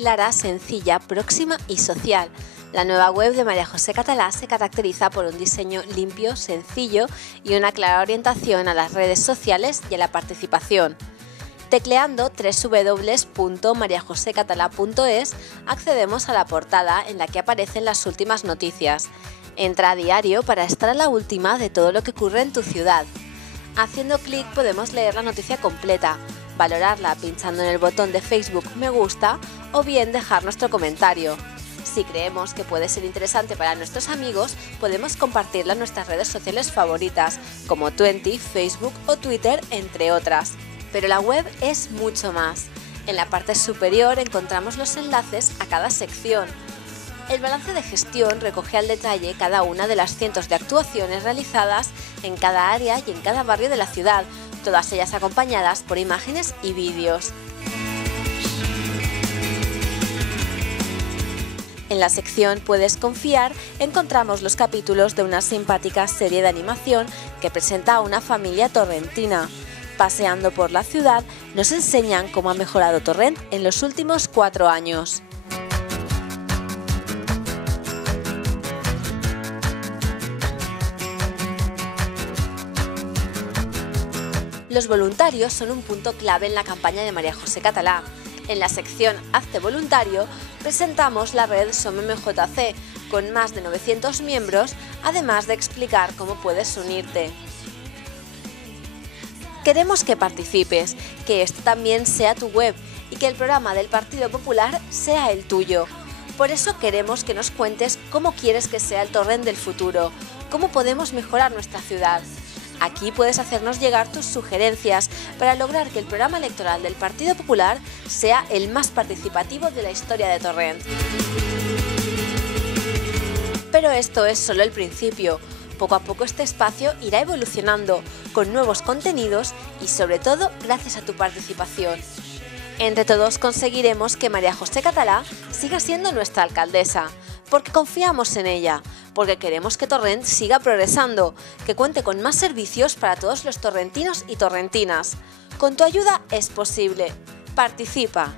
clara, sencilla, próxima y social. La nueva web de María José Catalá se caracteriza por un diseño limpio, sencillo y una clara orientación a las redes sociales y a la participación. Tecleando www.mariajosecatalá.es accedemos a la portada en la que aparecen las últimas noticias. Entra a diario para estar a la última de todo lo que ocurre en tu ciudad. Haciendo clic podemos leer la noticia completa, valorarla pinchando en el botón de Facebook Me gusta o bien dejar nuestro comentario. Si creemos que puede ser interesante para nuestros amigos, podemos compartirla en nuestras redes sociales favoritas, como Twenty, Facebook o Twitter, entre otras. Pero la web es mucho más. En la parte superior encontramos los enlaces a cada sección. El balance de gestión recoge al detalle cada una de las cientos de actuaciones realizadas en cada área y en cada barrio de la ciudad, todas ellas acompañadas por imágenes y vídeos. En la sección Puedes confiar encontramos los capítulos de una simpática serie de animación que presenta a una familia torrentina. Paseando por la ciudad nos enseñan cómo ha mejorado Torrent en los últimos 4 años. Los voluntarios son un punto clave en la campaña de María José Catalá. En la sección Hazte voluntario presentamos la red SomMJC con más de 900 miembros, además de explicar cómo puedes unirte. Queremos que participes, que esto también sea tu web y que el programa del Partido Popular sea el tuyo. Por eso queremos que nos cuentes cómo quieres que sea el Torrent del futuro, cómo podemos mejorar nuestra ciudad. Aquí puedes hacernos llegar tus sugerencias para lograr que el programa electoral del Partido Popular sea el más participativo de la historia de Torrent. Pero esto es solo el principio. Poco a poco este espacio irá evolucionando, con nuevos contenidos y sobre todo gracias a tu participación. Entre todos conseguiremos que María José Catalá siga siendo nuestra alcaldesa, porque confiamos en ella, porque queremos que Torrent siga progresando, que cuente con más servicios para todos los torrentinos y torrentinas. Con tu ayuda es posible. Participa.